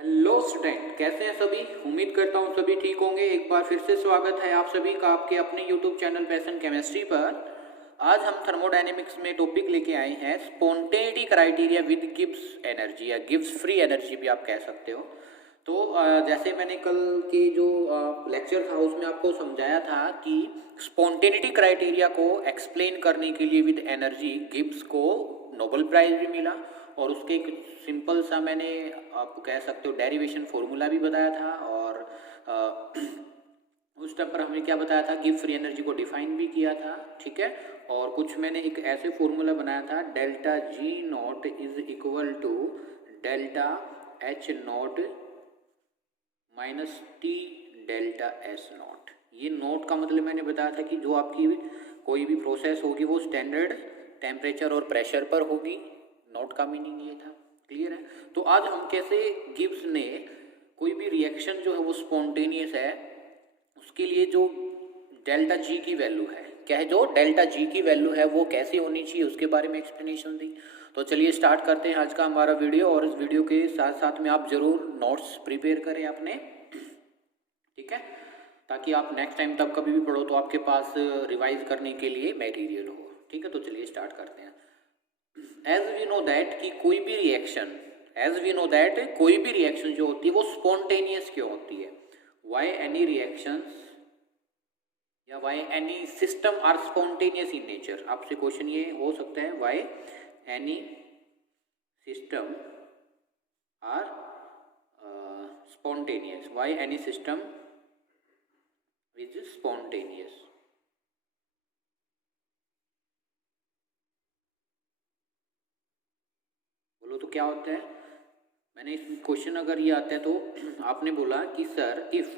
Hello student, कैसे हैं सभी। उम्मीद करता हूं सभी ठीक होंगे। एक बार फिर से स्वागत है आप सभी का आपके अपने यूट्यूब चैनल पैशन केमिस्ट्री पर। आज हम थर्मोडायनेमिक्स में टॉपिक लेके आए हैं spontaneity criteria with Gibbs energy या गिब्स फ्री एनर्जी भी आप कह सकते हो। तो जैसे मैंने कल के जो लेक्चर था उसमें आपको समझाया था कि स्पॉन्टेनिटी क्राइटेरिया को एक्सप्लेन करने के लिए विद एनर्जी गिब्स को नोबेल प्राइज भी मिला और उसके एक सिंपल सा मैंने आप कह सकते हो डेरिवेशन फॉर्मूला भी बताया था। और उस टाइम पर हमने क्या बताया था, गिब्स फ्री एनर्जी को डिफाइन भी किया था। ठीक है, और कुछ मैंने एक ऐसे फॉर्मूला बनाया था, delta G not is equal to delta H not minus T delta S not. ये नोट का मतलब मैंने बताया था कि जो आपकी कोई भी प्रोसेस होगी वो स्टैंडर्ड टेम्परेचर और प्रेशर पर होगी। नोट का मीनिंग ये था। क्लियर है। तो आज हम कैसे गिब्स ने कोई भी रिएक्शन जो है वो स्पॉन्टेनियस है उसके लिए जो डेल्टा जी की वैल्यू है, क्या है, जो डेल्टा जी की वैल्यू है वो कैसे होनी चाहिए उसके बारे में एक्सप्लेनेशन दी। तो चलिए स्टार्ट करते हैं आज का हमारा वीडियो। और इस वीडियो के साथ साथ में आप जरूर नोट्स प्रिपेयर करें अपने, ठीक है, ताकि आप नेक्स्ट टाइम तक कभी भी पढ़ो तो आपके पास रिवाइज करने के लिए मटेरियल हो। ठीक है, तो चलिए स्टार्ट करते हैं। एज वी नो दैट कि कोई भी reaction, as we know that कोई भी रिएक्शन जो होती है वो स्पॉन्टेनियस क्यों होती है। वाई एनी रिएक्शंस या why any system are spontaneous in nature. आपसे क्वेश्चन ये हो सकता है, why any system are spontaneous, why any system is spontaneous। बोलो तो क्या होता है। मैंने इस क्वेश्चन अगर ये आता है तो आपने बोला कि सर इफ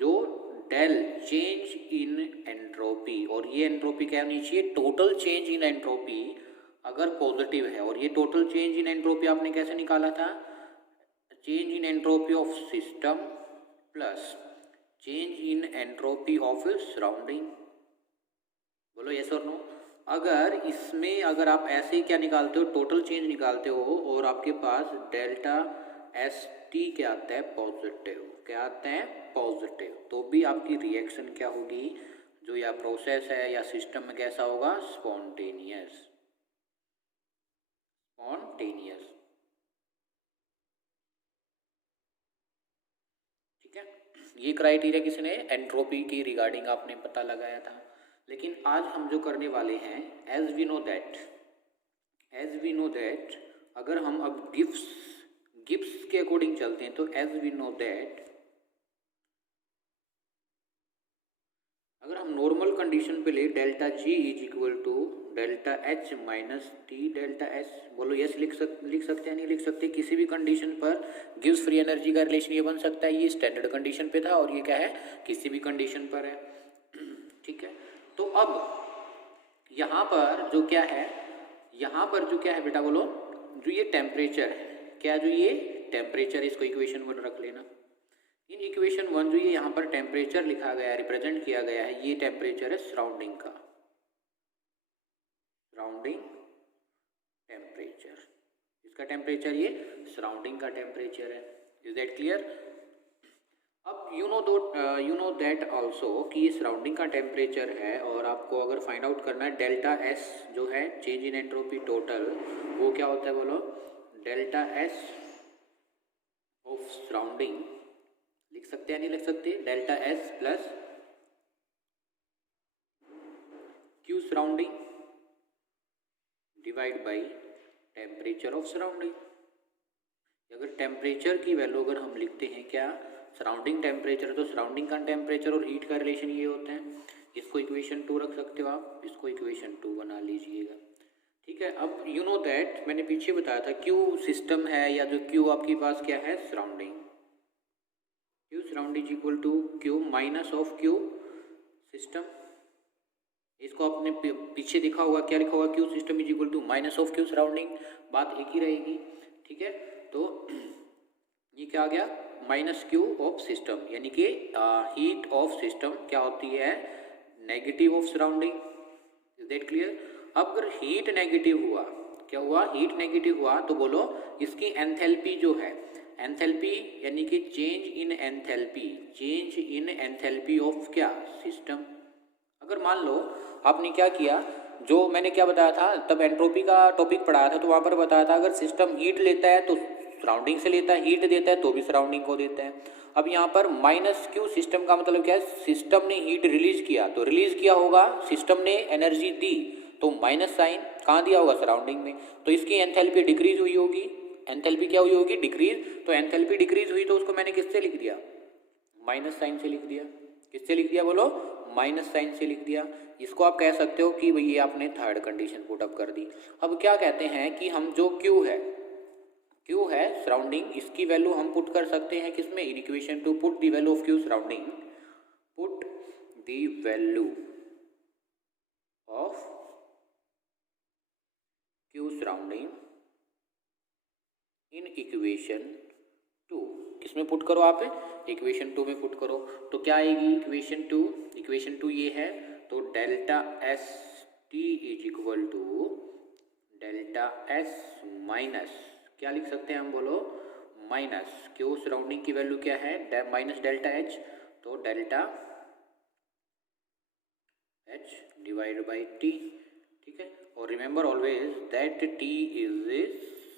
जो डेल चेंज इन एंट्रोपी, और ये एंट्रोपी क्या होनी चाहिए, टोटल चेंज इन एंट्रोपी अगर पॉजिटिव है, और ये टोटल चेंज इन एंट्रोपी आपने कैसे निकाला था, change in entropy of system plus change in entropy of surrounding. बोलो यस और नो। अगर इसमें अगर आप ऐसे ही क्या निकालते हो, टोटल चेंज निकालते हो और आपके पास डेल्टा एस टी क्या आता है, पॉजिटिव, क्या आता है, पॉजिटिव, तो भी आपकी रिएक्शन क्या होगी, जो या प्रोसेस है या सिस्टम में कैसा होगा, स्पॉन्टेनियस, स्पॉन्टेनियस। ये क्राइटेरिया किसने, एंट्रोपी की रिगार्डिंग आपने पता लगाया था। लेकिन आज हम जो करने वाले हैं, एज वी नो दैट अगर हम अब गिब्स के अकॉर्डिंग चलते हैं तो एज वी नो दैट अगर हम नॉर्मल कंडीशन पे ले delta G is equal to delta H minus T delta S. बोलो यस, लिख सकते हैं, नहीं लिख सकते। किसी भी कंडीशन पर गिब्स फ्री एनर्जी का रिलेशन ये बन सकता है। ये स्टैंडर्ड कंडीशन पे था और ये क्या है, किसी भी कंडीशन पर है। ठीक है, तो अब यहाँ पर जो क्या है, यहाँ पर जो क्या है बेटा, बोलो, जो ये टेम्परेचर है, क्या, जो ये टेम्परेचर, इसको इक्वेशन 1 रख लेना। इन इक्वेशन 1 जो ये यहाँ पर टेम्परेचर लिखा गया है, रिप्रेजेंट किया गया है, ये टेम्परेचर है सराउंडिंग का, सराउंडिंग टेम्परेचर। इसका टेम्परेचर ये सराउंडिंग का टेम्परेचर है। Is that clear. अब यू नो दैट ऑल्सो कि ये सराउंडिंग का टेम्परेचर है, और आपको अगर फाइंड आउट करना है डेल्टा एस जो है, चेंज इन एंट्रोपी टोटल, वो क्या होता है, बोलो, डेल्टा एस ऑफ सराउंडिंग, लिख सकते हैं, नहीं लिख सकते, delta S plus Q surrounding divide by temperature of surrounding. अगर टेम्परेचर की वैल्यू अगर हम लिखते हैं क्या, सराउंडिंग टेम्परेचर, तो सराउंडिंग का टेम्परेचर और हीट का रिलेशन ये होता है। इसको इक्वेशन 2 रख सकते हो आप, इसको इक्वेशन 2 बना लीजिएगा। ठीक है, अब यू नो दैट मैंने पीछे बताया था क्यू सिस्टम है, या जो क्यू आपके पास क्या है, surrounding, Q surrounding equal to Q minus of Q system. इसको आपने पीछे दिखा होगा, क्या लिखा होगा, Q system is equal to minus of Q surrounding, बात एक ही रहेगी। ठीक है, तो ये क्या आ गया, माइनस क्यू ऑफ सिस्टम, यानी कि हीट ऑफ सिस्टम क्या होती है, negative of surrounding. Is that clear. अब अगर हीट नेगेटिव हुआ, क्या हुआ, हीट नेगेटिव हुआ, तो बोलो इसकी एंथैल्पी जो है, एंथैल्पी यानी कि change in enthalpy, change in enthalpy of क्या, सिस्टम। अगर मान लो आपने क्या किया, जो मैंने क्या बताया था तब एंट्रोपी का टॉपिक पढ़ाया था, तो वहाँ पर बताया था अगर सिस्टम हीट लेता है तो सराउंडिंग से लेता है, हीट देता है तो भी सराउंडिंग को देता है। अब यहाँ पर माइनस क्यू सिस्टम का मतलब क्या है, सिस्टम ने हीट रिलीज किया तो रिलीज किया होगा, सिस्टम ने एनर्जी दी तो माइनस साइन कहाँ दिया होगा, सराउंडिंग में, तो इसकी एंथैल्पी डिक्रीज हुई होगी। एंथैल्पी क्या हुई होगी, डिक्रीज। तो एंथैल्पी डिक्रीज हुई तो उसको मैंने किससे लिख दिया, माइनस साइन से लिख दिया। किससे लिख दिया बोलो, माइनस साइन से लिख दिया। इसको आप कह सकते हो कि भाई ये आपने थर्ड कंडीशन पुट अप कर दी। अब क्या कहते हैं कि हम जो Q है सराउंडिंग, इसकी वैल्यू हम पुट कर सकते हैं किसमें, in equation two put the value of Q surrounding, put the value of Q surrounding in equation 2। किसमें पुट करो आप, इक्वेशन 2 में पुट करो। तो क्या आएगी इक्वेशन 2, इक्वेशन 2 ये है, तो delta S T is equal to delta S minus, क्या लिख सकते हैं हम बोलो, माइनस क्यू सराउंडिंग की वैल्यू क्या है, माइनस डेल्टा एच, तो delta H divide by T. ठीक है, और remember always that T is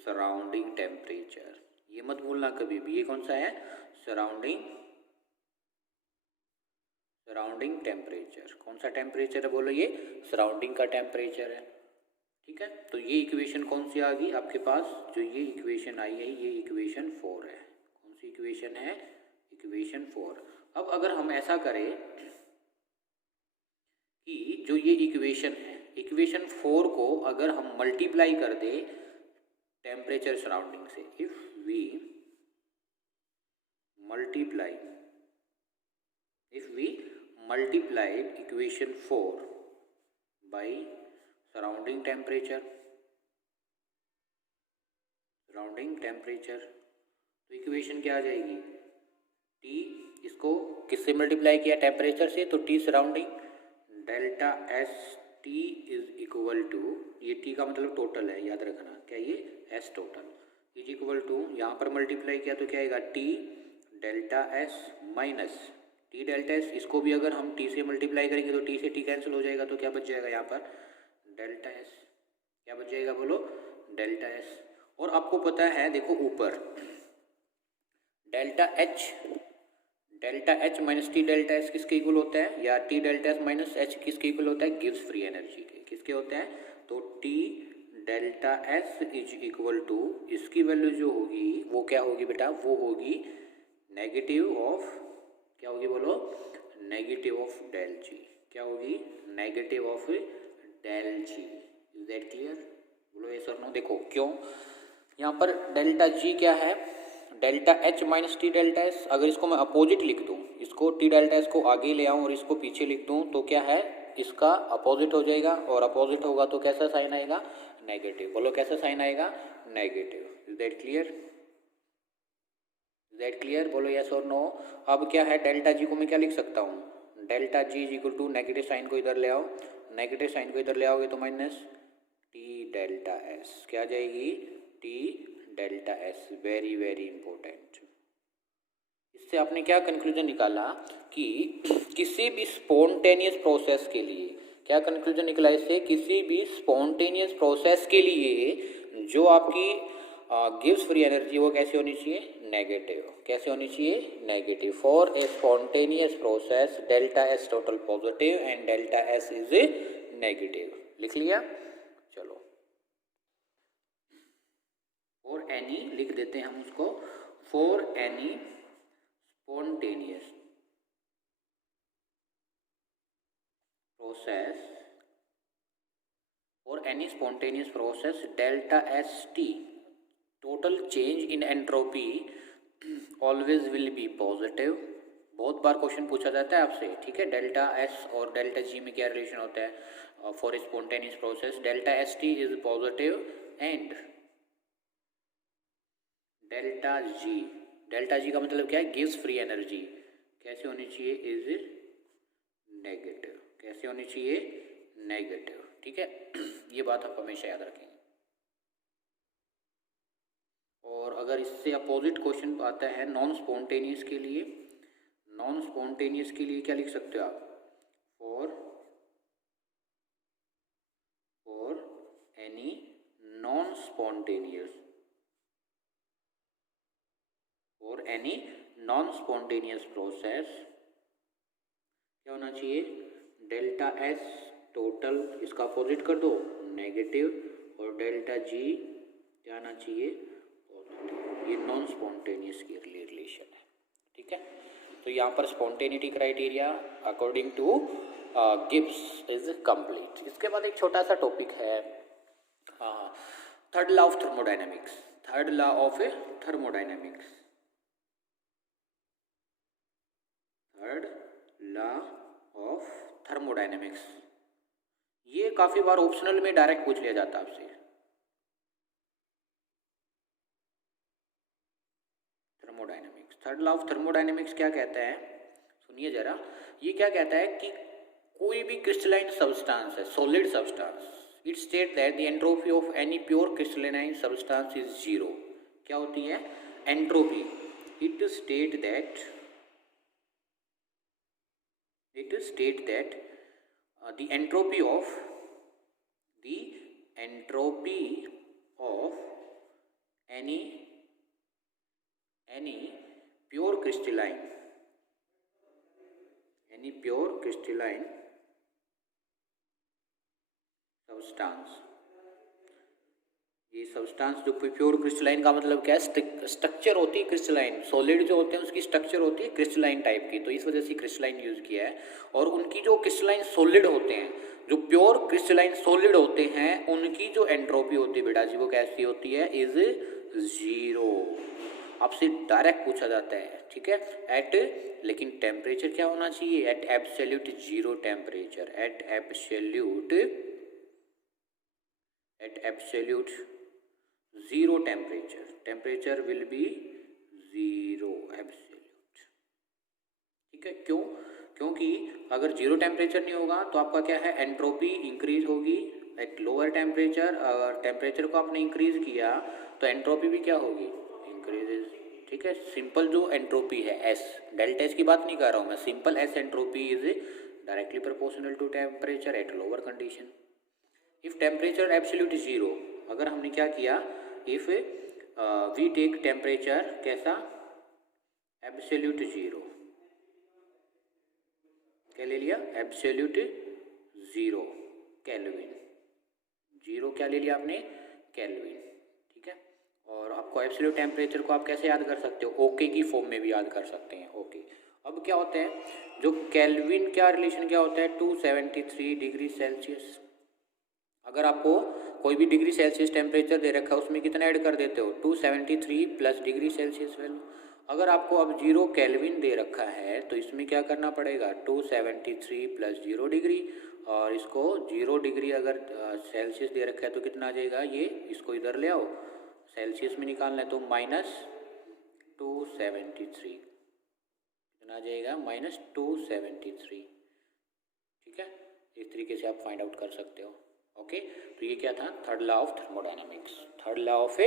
surrounding temperature, ये मत भूलना कभी भी, ये कौन सा है, सराउंडिंग टेम्परेचर। कौन सा टेम्परेचर है बोलो, ये सराउंडिंग का टेम्परेचर है। ठीक है, तो ये इक्वेशन कौन सी आ गई आपके पास, जो ये इक्वेशन आई है ये इक्वेशन 4 है। कौन सी इक्वेशन है, इक्वेशन 4। अब अगर हम ऐसा करें कि जो ये इक्वेशन है, इक्वेशन 4 को अगर हम मल्टीप्लाई कर दे टेम्परेचर सराउंडिंग से, if we multiplied equation 4 by surrounding temperature, तो इक्वेशन क्या आ जाएगी, T, इसको किससे मल्टीप्लाई किया, टेम्परेचर से, तो T surrounding, delta S T is equal to, ये T का मतलब टोटल है, याद रखना क्या, ये S total is equal to, यहाँ पर मल्टीप्लाई किया तो क्या आएगा, T delta S minus T delta S, इसको भी अगर हम T से मल्टीप्लाई करेंगे तो T से T कैंसिल हो जाएगा, तो क्या बच जाएगा यहाँ पर डेल्टा एस, क्या बच जाएगा बोलो, डेल्टा एस। और आपको पता है देखो ऊपर delta H minus T delta S किसके इक्वल होता है, या T delta S minus H किसके इक्वल होता है, गिव्स फ्री एनर्जी के, किसके होते हैं, तो T delta S is equal to, इसकी वैल्यू जो होगी वो क्या होगी बेटा, वो होगी नेगेटिव ऑफ, क्या होगी बोलो, नेगेटिव ऑफ डेल जी, क्या होगी, negative of del G. Is that clear, बोलो यस और नो। देखो क्यों, यहाँ पर डेल्टा जी क्या है, delta H minus T delta S, अगर इसको मैं अपोजिट लिख दूँ, इसको टी डेल्टा एस को आगे ले आऊँ और इसको पीछे लिख दूँ, तो क्या है, इसका अपोजिट हो जाएगा, और अपोजिट होगा तो कैसा साइन आएगा, नेगेटिव। बोलो कैसा साइन आएगा, negative. Is that clear, is that clear, बोलो यस और नो। अब क्या है, डेल्टा जी को मैं क्या लिख सकता हूँ, delta G is equal to, negative sign को इधर ले आओ, नेगेटिव साइन को इधर ले आओगे तो माइनस टी डेल्टा एस, क्या आ जाएगी, T delta S. Very very important. इससे आपने क्या कंक्लूजन निकाला कि किसी भी स्पॉन्टेनियस प्रोसेस के लिए, क्या कंक्लूजन निकला इससे, किसी भी स्पॉन्टेनियस प्रोसेस के लिए जो आपकी गिव्स फ्री एनर्जी वो कैसे होनी चाहिए, नेगेटिव। कैसे होनी चाहिए, negative. For a spontaneous process delta S total positive and delta S is negative. लिख लिया, चलो फॉर एनी लिख देते हैं हम उसको, for any spontaneous process, for any spontaneous process delta st total change in entropy always will be positive। बहुत बार question पूछा जाता है आपसे, ठीक है, डेल्टा एस और डेल्टा जी में क्या रिलेशन होता है for a spontaneous process, delta S T is positive and delta G का मतलब क्या है, गिव्स फ्री एनर्जी कैसे होनी चाहिए, इज नेगेटिव। कैसे होनी चाहिए, नेगेटिव। ठीक है, ये बात आप हमेशा याद रखेंगे। और अगर इससे अपोजिट क्वेश्चन आता है नॉन स्पॉन्टेनियस के लिए, नॉन स्पॉन्टेनियस के लिए क्या लिख सकते हो आप? For any non spontaneous, for any non spontaneous process क्या होना चाहिए? डेल्टा एस टोटल, इसका अपोजिट कर दो नेगेटिव, और डेल्टा जी क्या आना चाहिए? पॉजिटिव। ये नॉन स्पॉन्टेनियस के लिए रिलेशन है, ठीक है। तो यहाँ पर spontaneity criteria according to Gibbs is complete. इसके बाद एक छोटा सा टॉपिक है third law of thermodynamics, third law of thermodynamics, third law of thermodynamics. ये काफी बार ऑप्शनल में डायरेक्ट पूछ लिया जाता है आपसे। Thermodynamics, third law of thermodynamics क्या कहता है? सुनिए जरा, ये क्या कहता है कि कोई भी क्रिस्टलाइन सब्सटेंस है, solid substance, it state that the entropy of any pure crystalline substance is zero. क्या होती है? Entropy. It state that the entropy of any pure crystalline substance, ये सब्सटेंस जो प्योर क्रिस्टलाइन का मतलब क्या है? स्ट्रक्चर होती है क्रिस्टलाइन, सॉलिड जो होते हैं उसकी स्ट्रक्चर होती है क्रिस्टलाइन टाइप की, तो इस वजह से क्रिस्टलाइन यूज किया है। और उनकी जो क्रिस्टलाइन सॉलिड होते हैं, जो प्योर क्रिस्टलाइन सॉलिड होते हैं, उनकी जो एंट्रोपी होती है बेटा जी वो कैसी होती है? Is zero. आपसे डायरेक्ट पूछा जाता है, ठीक है। एट, लेकिन टेम्परेचर क्या होना चाहिए? At absolute zero temperature, at absolute zero temperature will be zero absolute, ठीक है। क्यों? क्योंकि अगर जीरो टेम्परेचर नहीं होगा तो आपका क्या है? एंट्रोपी इंक्रीज होगी एट लोअर टेम्परेचर। अगर टेम्परेचर को आपने इंक्रीज किया तो एंट्रोपी भी क्या होगी? इंक्रीजेज, ठीक है। सिंपल जो एंट्रोपी है एस, डेल्टा एस की बात नहीं कर रहा हूँ मैं, simple S entropy is directly proportional to temperature at lower condition. If temperature absolute zero, अगर हमने क्या किया? इफ वी टेक टेम्परेचर कैसा? एब्सोल्यूट जीरो, क्या ले लिया? एब्सोल्यूट जीरो केल्विन, जीरो क्या ले लिया आपने? केल्विन, ठीक है। और आपको एब्सोल्यूट टेम्परेचर को आप कैसे याद कर सकते हो? ओके की फॉर्म में भी याद कर सकते हैं, ओके। अब क्या होता है? जो केल्विन क्या रिलेशन क्या होता है? 273 डिग्री सेल्सियस। अगर आपको कोई भी डिग्री सेल्सियस टेम्परेचर दे रखा है, उसमें कितना ऐड कर देते हो? 273 प्लस डिग्री सेल्सियस वैल्यू। अगर आपको अब 0 केल्विन दे रखा है तो इसमें क्या करना पड़ेगा? 273 प्लस 0 डिग्री, और इसको 0 डिग्री अगर सेल्सियस दे रखा है तो कितना आ जाएगा? ये इसको इधर ले आओ, सेल्सियस में निकालना है तो -273, कितना आ जाएगा? -273, ठीक है। इस तरीके से आप फाइंड आउट कर सकते हो, ओके। तो ये क्या था? Third law of thermodynamics, third law of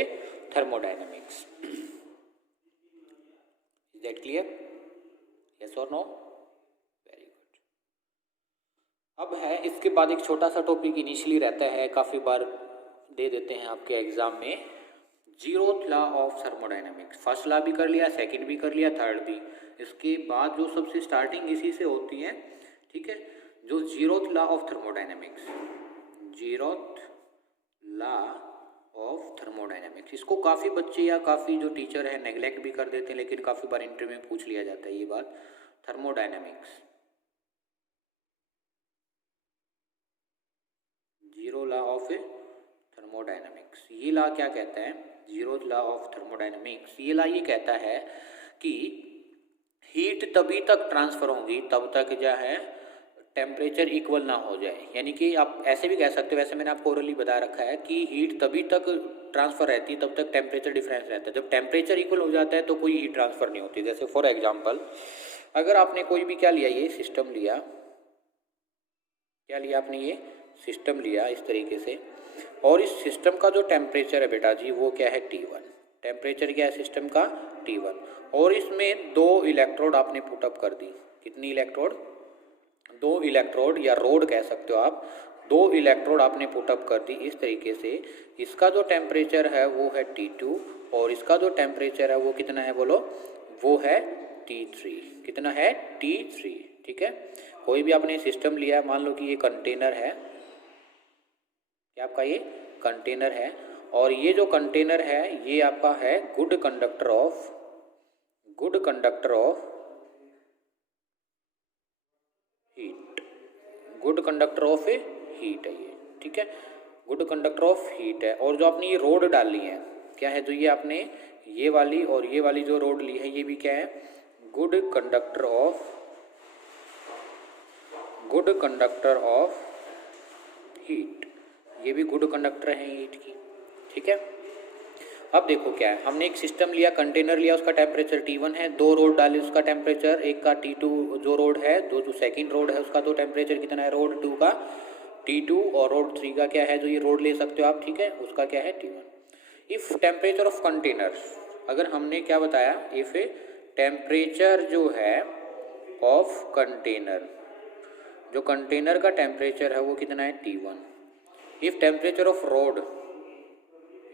thermodynamics. Is that clear? Yes और नो? Very good. अब है इसके बाद एक छोटा सा टॉपिक इनिशियली रहता है, काफ़ी बार दे देते हैं आपके एग्जाम में, zeroth law of thermodynamics. First law भी कर लिया, सेकंड भी कर लिया, थर्ड भी। इसके बाद जो सबसे स्टार्टिंग इसी से होती है, ठीक है, जो zeroth law of thermodynamics, zeroth law of thermodynamics. इसको काफ़ी बच्चे या काफ़ी जो टीचर है नेग्लेक्ट भी कर देते हैं, लेकिन काफ़ी बार इंटरव्यू में पूछ लिया जाता है ये बात। Thermodynamics, zero law of thermodynamics. ये लॉ क्या कहता है? जीरोथ लॉ ऑफ थर्मोडायनेमिक्स, ये लॉ ये कहता है कि हीट तभी तक ट्रांसफर होगी तब तक जो है टेम्परेचर इक्वल ना हो जाए। यानी कि आप ऐसे भी कह सकते हो, वैसे मैंने आपको ओरली बता रखा है कि हीट तभी तक ट्रांसफर रहती है तब तक टेम्परेचर डिफरेंस रहता है। जब टेम्परेचर इक्वल हो जाता है तो कोई हीट ट्रांसफर नहीं होती। जैसे फॉर एग्जांपल अगर आपने कोई भी क्या लिया, ये सिस्टम लिया, क्या लिया आपने? ये सिस्टम लिया इस तरीके से, और इस सिस्टम का जो टेम्परेचर है बेटा जी वो क्या है? T1। टेम्परेचर क्या है सिस्टम का T1, और इसमें 2 इलेक्ट्रोड आपने पुटअप कर दी। कितनी इलेक्ट्रोड? 2 इलेक्ट्रोड या रोड कह सकते हो आप। 2 इलेक्ट्रोड आपने पुटअप कर दी इस तरीके से। इसका जो टेम्परेचर है वो है T2 और इसका जो टेम्परेचर है वो कितना है बोलो? वो है T3। कितना है? T3। ठीक है, कोई भी आपने सिस्टम लिया, मान लो कि ये कंटेनर है, क्या आपका ये कंटेनर है, और ये जो कंटेनर है ये आपका है good conductor of heat. Good conductor of heat है ये। ठीक है, गुड कंडक्टर ऑफ हीट है। और जो आपने ये रोड डाली है, क्या है? जो ये आपने ये वाली और ये वाली जो रोड ली है, ये भी क्या है? Good conductor of heat. ये भी गुड कंडक्टर है हीट की। ठीक है, अब देखो क्या है, हमने एक सिस्टम लिया, कंटेनर लिया, उसका टेम्परेचर T1 है, 2 रोड डाली, उसका टेम्परेचर, एक का T2 जो रोड है, जो सेकंड रोड है उसका तो टेम्परेचर कितना है? रोड 2 का T2, और रोड 3 का क्या है? जो ये रोड ले सकते हो आप, ठीक है, उसका क्या है? T1। If temperature of container, अगर हमने क्या बताया, इफ टेम्परेचर जो है ऑफ कंटेनर, जो कंटेनर का टेम्परेचर है वो कितना है? T1। If temperature of road,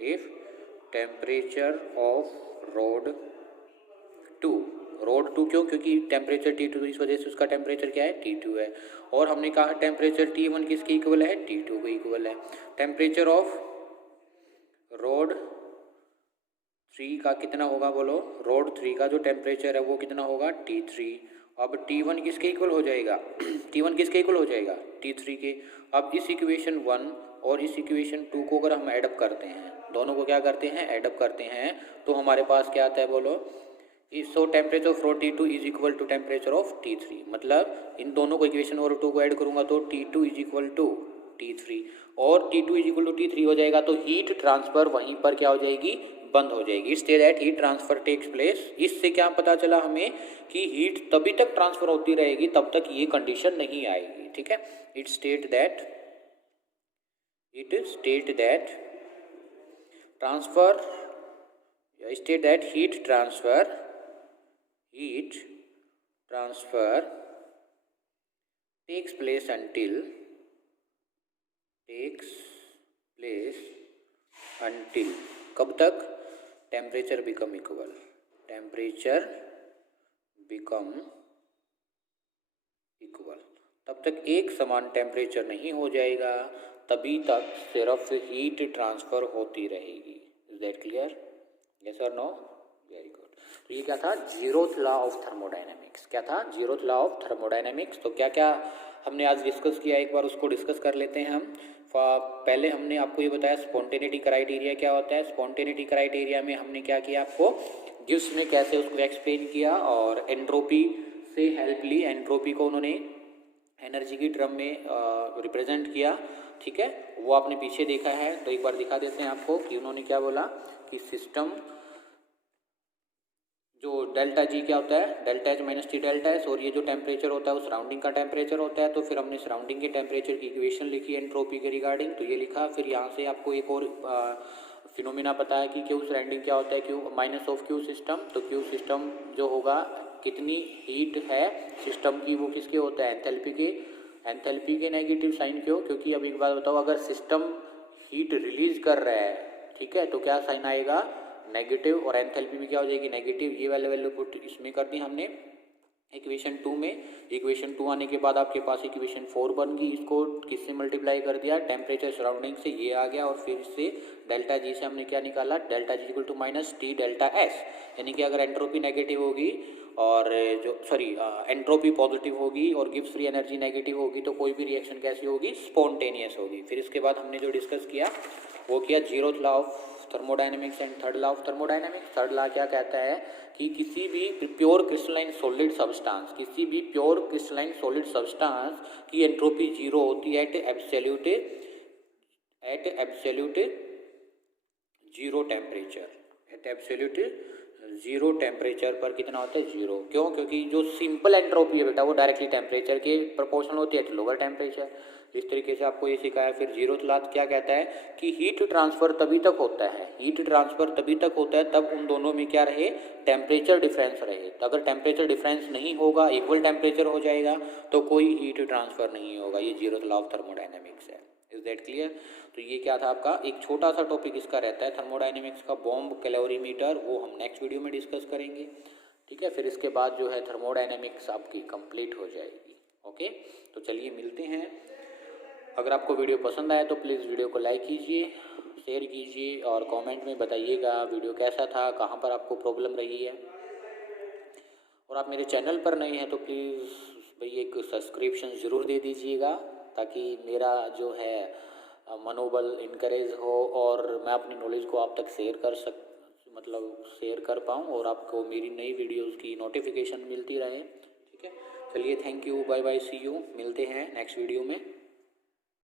if temperature of road 2, road 2 क्यों? क्योंकि टेम्परेचर T2, इस वजह से उसका टेम्परेचर क्या है? T2 है। और हमने कहा टेम्परेचर T1 किसके इक्वल है? T2 के इक्वल है। टेम्परेचर ऑफ रोड 3 का कितना होगा बोलो? रोड 3 का जो टेम्परेचर है वो कितना होगा? T3। अब T1 किसके इक्वल हो जाएगा? T1 किसके इक्वल हो जाएगा? T3 के। अब इस इक्वेशन 1 और इस इक्वेशन 2 को अगर हम एडअप करते हैं, दोनों को क्या करते हैं? एडअप करते हैं, तो हमारे पास क्या आता है बोलो? So temperature of rod T2 is equal to temperature of T3। मतलब इन दोनों को इक्वेशन और 2 को ऐड करूंगा तो T2 is equal to T3, और T2 is equal to T3 हो जाएगा, तो हीट ट्रांसफर वहीं पर क्या हो जाएगी? बंद हो जाएगी। Stay that heat transfer takes place. इससे क्या पता चला हमें कि हीट तभी तक ट्रांसफर होती रहेगी तब तक ये कंडीशन नहीं आएगी। ठीक है, it state that heat transfer takes place until कब तक? Temperature become equal. तब तक एक समान टेम्परेचर नहीं हो जाएगा, तभी तक सिर्फ हीट ट्रांसफर होती रहेगी। Is that clear? यस और नो? Very good. तो ये क्या था? Zeroth law of thermodynamics. क्या था? Zeroth law of thermodynamics. तो क्या क्या हमने आज डिस्कस किया, एक बार उसको डिस्कस कर लेते हैं हम। पहले हमने आपको ये बताया स्पॉन्टेनिटी क्राइटेरिया क्या होता है। स्पॉन्टेनिटी क्राइटेरिया में हमने क्या किया, आपको गिब्स ने कैसे उसको एक्सप्लेन किया, और एंट्रोपी से हेल्प ली। एंट्रोपी को उन्होंने एनर्जी की टर्म में रिप्रेजेंट किया। ठीक है, वो आपने पीछे देखा है, तो एक बार दिखा देते हैं आपको कि उन्होंने क्या बोला कि सिस्टम जो डेल्टा जी क्या होता है? Delta H minus T delta S, और ये जो टेम्परेचर होता है वो सराउंडिंग का टेम्परेचर होता है। तो फिर हमने सराउंडिंग के टेम्परेचर की इक्वेशन लिखी एंट्रोपी के रिगार्डिंग, तो ये लिखा। फिर यहाँ से आपको एक और फिनोमिना पता है कि क्यू सराउंडिंग क्या होता है, Q minus of Q system. तो क्यू सिस्टम जो होगा, कितनी हीट है सिस्टम की, वो किसके होता है? एंथैल्पी के नेगेटिव साइन। क्यों? क्योंकि अब एक बात बताओ, अगर सिस्टम हीट रिलीज कर रहा है, ठीक है, तो क्या साइन आएगा? नेगेटिव। और एंथैल्पी भी क्या हो जाएगी? नेगेटिव। ये वाले वैल्यू पुट इसमें कर दी हमने इक्वेशन 2 में। इक्वेशन 2 आने के बाद आपके पास इक्वेशन 4 बन गई। इसको किससे मल्टीप्लाई कर दिया? टेम्परेचर सराउंडिंग से, ये आ गया। और फिर इससे डेल्टा जी से हमने क्या निकाला? Delta G equal to minus T delta S. यानी कि अगर एंट्रोपी नेगेटिव होगी और एंट्रोपी पॉजिटिव होगी और गिब्स फ्री एनर्जी नेगेटिव होगी, तो कोई भी रिएक्शन कैसी होगी? स्पॉन्टेनियस होगी। फिर इसके बाद हमने जो डिस्कस किया वो किया zeroth law of thermodynamics and third law of thermodynamics. Third law क्या कहता है कि किसी भी प्योर क्रिस्टलाइन सॉलिड सब्सटेंस की एंट्रोपी जीरो होती है at absolute zero temperature. At absolute zero temperature पर कितना होता है? जीरो। क्यों? क्योंकि जो सिंपल एंट्रोपी है बेटा वो डायरेक्टली टेम्परेचर के प्रोपोर्शनल होती है एट लोअर टेम्परेचर। इस तरीके से आपको ये सिखाया। फिर 0th लास्ट क्या कहता है कि हीट ट्रांसफ़र तभी तक होता है, हीट ट्रांसफ़र तभी तक होता है तब उन दोनों में क्या रहे, टेम्परेचर डिफरेंस रहे। तो अगर टेम्परेचर डिफरेंस नहीं होगा, इक्वल टेम्परेचर हो जाएगा, तो कोई हीट ट्रांसफ़र नहीं होगा। ये 0th लॉ ऑफ थर्मोडाइनमिक्स है। Is that clear? तो ये क्या था आपका एक छोटा सा टॉपिक इसका रहता है थर्मोडाइनमिक्स का, बॉम्ब कैलोरीमीटर, वो हम नेक्स्ट वीडियो में डिस्कस करेंगे। ठीक है, फिर इसके बाद जो है थर्मोडाइनमिक्स आपकी कंप्लीट हो जाएगी। ओके, तो चलिए मिलते हैं। अगर आपको वीडियो पसंद आए तो प्लीज़ वीडियो को लाइक कीजिए, शेयर कीजिए और कमेंट में बताइएगा वीडियो कैसा था, कहाँ पर आपको प्रॉब्लम रही है। और आप मेरे चैनल पर नए हैं तो प्लीज़ भाई एक सब्सक्रिप्शन ज़रूर दे दीजिएगा, ताकि मेरा जो है मनोबल इनकरेज हो और मैं अपनी नॉलेज को आप तक शेयर कर पाऊँ और आपको मेरी नई वीडियोस की नोटिफिकेशन मिलती रहे। ठीक है, चलिए thank you, bye bye, see you, मिलते हैं नेक्स्ट वीडियो में।